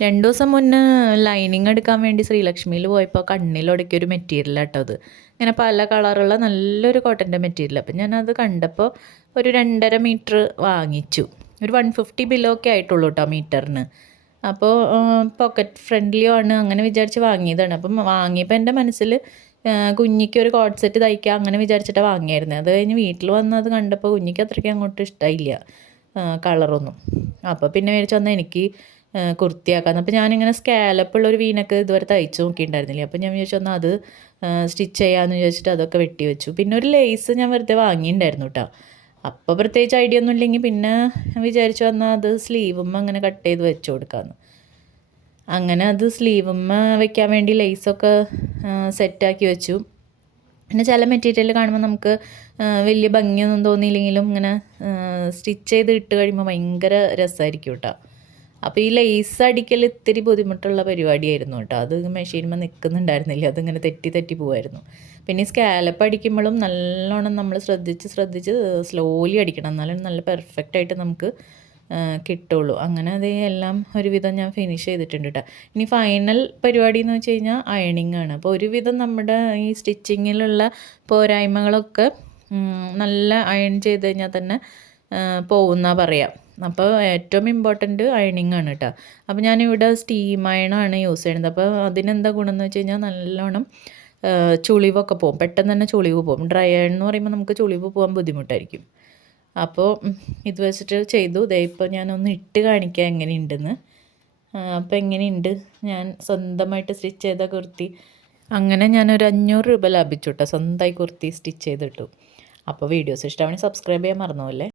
2 ദിവസം മുന്നേ ലൈനിങ് എടുക്കാൻ വേണ്ടി ശ്രീലക്ഷ്മിയിൽ പോയപ്പോൾ കണ്ണിലൊടക്കിയൊരു മെറ്റീരിയൽ കേട്ടോ അത്. ഇങ്ങനെ പല കളറുള്ള നല്ലൊരു കോട്ടൻ്റെ മെറ്റീരിയൽ. അപ്പം ഞാനത് കണ്ടപ്പോൾ ഒരു 2.5 മീറ്റർ വാങ്ങിച്ചു. ഒരു 150 ബിലോ ഒക്കെ ആയിട്ടുള്ളൂ കേട്ടോ മീറ്ററിന്. അപ്പോൾ പോക്കറ്റ് ഫ്രണ്ട്ലിയും ആണ് അങ്ങനെ വിചാരിച്ച് വാങ്ങിയതാണ്. അപ്പം വാങ്ങിയപ്പോൾ എൻ്റെ മനസ്സിൽ കുഞ്ഞിക്ക് ഒരു കോഡ് സെറ്റ് തയ്ക്കാം അങ്ങനെ വിചാരിച്ചിട്ടാണ് വാങ്ങിയായിരുന്നത്. അത് കഴിഞ്ഞ് വീട്ടിൽ വന്ന് അത് കണ്ടപ്പോൾ കുഞ്ഞിക്ക് അത്രയ്ക്ക് അങ്ങോട്ട് ഇഷ്ടമായില്ല കളറൊന്നും. അപ്പോൾ പിന്നെ മേടിച്ച് വന്നാൽ എനിക്ക് കുർത്തിയാക്കാമെന്ന്. അപ്പോൾ ഞാനിങ്ങനെ സ്കാലപ്പുള്ളൊരു വീനൊക്കെ ഇതുവരെ തയ്ച്ച് നോക്കിയിട്ടുണ്ടായിരുന്നില്ല. അപ്പോൾ ഞാൻ വിചാരിച്ചു വന്നാൽ അത് സ്റ്റിച്ച് ചെയ്യാമെന്ന് വിചാരിച്ചിട്ട് അതൊക്കെ വെട്ടി വെച്ചു. പിന്നെ ഒരു ലേസ് ഞാൻ വെറുതെ വാങ്ങിയിട്ടുണ്ടായിരുന്നു കേട്ടോ. അപ്പോൾ പ്രത്യേകിച്ച് ഐഡിയ ഒന്നും ഇല്ലെങ്കിൽ പിന്നെ വിചാരിച്ചു വന്നാൽ അത് സ്ലീവുമ്മ അങ്ങനെ കട്ട് ചെയ്ത് വെച്ച് കൊടുക്കാമെന്ന്. അങ്ങനെ അത് സ്ലീവുമ്മ വെക്കാൻ വേണ്ടി ലേസൊക്കെ സെറ്റാക്കി വെച്ചു. പിന്നെ ചില മെറ്റീരിയൽ കാണുമ്പോൾ നമുക്ക് വലിയ ഭംഗിയൊന്നും തോന്നിയില്ലെങ്കിലും ഇങ്ങനെ സ്റ്റിച്ച് ചെയ്ത് ഇട്ട് കഴിയുമ്പോൾ ഭയങ്കര രസമായിരിക്കും കേട്ടോ. അപ്പോൾ ഈ ലേസ് അടിക്കൽ ഇത്തിരി ബുദ്ധിമുട്ടുള്ള പരിപാടിയായിരുന്നു കേട്ടോ. അത് മെഷീനുമ്പോൾ നിൽക്കുന്നുണ്ടായിരുന്നില്ല, അതിങ്ങനെ തെറ്റി തെറ്റി പോകുമായിരുന്നു. പിന്നെ ഈ സ്കാലപ്പ് അടിക്കുമ്പോഴും നല്ലോണം നമ്മൾ ശ്രദ്ധിച്ച് സ്ലോലി അടിക്കണം, എന്നാലും നല്ല പെർഫെക്റ്റായിട്ട് നമുക്ക് കിട്ടുള്ളൂ. അങ്ങനെ അത് എല്ലാം ഒരുവിധം ഞാൻ ഫിനിഷ് ചെയ്തിട്ടുണ്ട് കേട്ടോ. ഇനി ഫൈനൽ പരിപാടി എന്ന് വെച്ച് കഴിഞ്ഞാൽ അയണിങ് ആണ്. അപ്പോൾ ഒരുവിധം നമ്മുടെ ഈ സ്റ്റിച്ചിങ്ങിലുള്ള പോരായ്മകളൊക്കെ നല്ല അയൺ ചെയ്ത് കഴിഞ്ഞാൽ തന്നെ പോകുന്ന പറയാം. അപ്പോൾ ഏറ്റവും ഇമ്പോർട്ടൻറ്റ് അയണിങ് ആണ് കേട്ടോ. അപ്പോൾ ഞാനിവിടെ സ്റ്റീം അയണാണ് യൂസ് ചെയ്യുന്നത്. അപ്പോൾ അതിനെന്താ ഗുണം എന്ന് വെച്ച് കഴിഞ്ഞാൽ നല്ലോണം ചുളിവൊക്കെ പോകും, പെട്ടെന്ന് തന്നെ ചുളിവ് പോകും. ഡ്രൈ അയൺ എന്ന് പറയുമ്പോൾ നമുക്ക് ചുളിവ് പോകാൻ ബുദ്ധിമുട്ടായിരിക്കും. അപ്പോൾ ഇത് വെച്ചിട്ട് ചെയ്തു. ദേ ഇപ്പോൾ ഞാനൊന്ന് ഇട്ട് കാണിക്കാം എങ്ങനെയുണ്ടെന്ന്. അപ്പോൾ എങ്ങനെയുണ്ട് ഞാൻ സ്വന്തമായിട്ട് സ്റ്റിച്ച് ചെയ്ത കുർത്തി. അങ്ങനെ ഞാനൊരു 500 രൂപ ലാഭിച്ചു കേട്ടോ, സ്വന്തമായി കുർത്തി സ്റ്റിച്ച് ചെയ്തിട്ടു. അപ്പോൾ വീഡിയോസ് ഇഷ്ടമാണെങ്കിൽ സബ്സ്ക്രൈബ് ചെയ്യാൻ മറന്നു പോലെ.